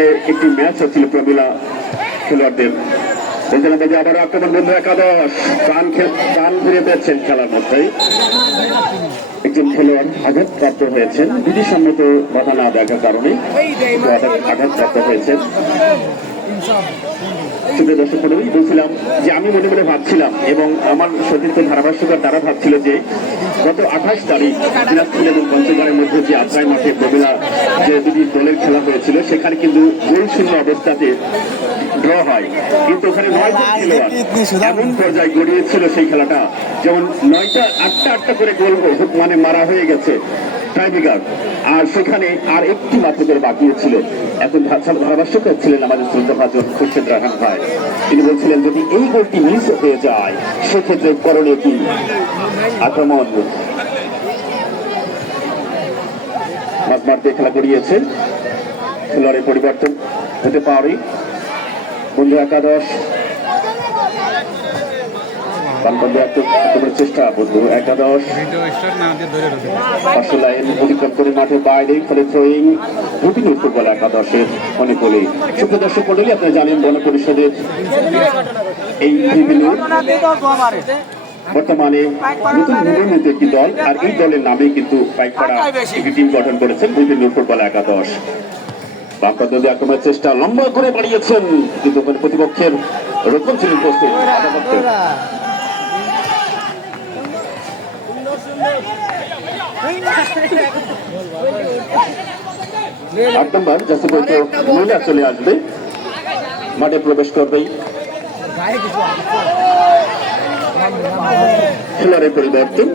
যে একটি ম্যাচ হচ্ছিল প্রমিলা খেলোয়াড়দের, বলছিলাম যে আবার আক্রমণ বন্ধু একাদশ প্রাণ ফিরে পেয়েছেন খেলার মধ্যেই। একজন খেলোয়াড় আঘাতপ্রাপ্ত হয়েছেন, বিধিসম্মত বাধা না দেখার কারণে আঘাতপ্রাপ্ত হয়েছেন। দর্শক বলছিলাম যে আমি মনে মনে ভাবছিলাম এবং আমার সতীর্থ ধারাভাষ্যকার তারা ভাবছিল যে গত 28 তারিখ দিনাজপুর এবং পঞ্চগড়ের মধ্যে যে আত্রাই মাঠে প্রমিলা যে দুটি দলের খেলা হয়েছিল সেখানে কিন্তু গোল শূন্য অবস্থাতে ড্র হয়, কিন্তু ওখানে 9 জন খেলোয়াড় এমন পর্যায়ে গড়িয়েছিল সেই খেলাটা, যেমন 9টা 8টা করে গোল মানে মারা হয়ে গেছে টাইব্রেকার, আর সেখানে আর একটি মাত্র করে বাকি ছিল। এখন ধারাভাষ্যকার ছিলেন আমাদের শ্রদ্ধাভাজন খুরশেদ রায়হান ভাই, তিনি বলছিলেন যদি এই গোলটি মিস হয়ে যায় সেক্ষেত্রে করণীয় কি? আক্রমণ মাঝ মাঠ দিয়ে খেলা গড়িয়েছে, খেলোয়াড়ের পরিবর্তন হতে পারে। বন্ধু একাদশ চেষ্টা, বন্ধু একাদশ পাশে লাইন অতিক্রম করে মাঠের বাইরে ফলে থ্রোয়িং রুটিন ফুটবল একাদশের অনেক বলেই। সুপ্রিয় দর্শক মন্ডলী, আপনারা জানেন গণ পরিষদের এই বর্তমানে নতুন নির্মিত একটি দল, আর এই দলের নামে কিন্তু পাইকপাড়া একটি টিম গঠন করেছেন বিভিন্ন ফুটবল একাদশ। বামপন্থী আক্রমণের চেষ্টা লম্বা করে বাড়িয়েছেন, কিন্তু প্রতিপক্ষের রক্ষণ ছিলেন প্রস্তুত। 8 নম্বর জাসিবন্ত মহিলা চলে আসবে, মাঠে প্রবেশ করবেই। খেলোয়াড়ের পরিবর্তন।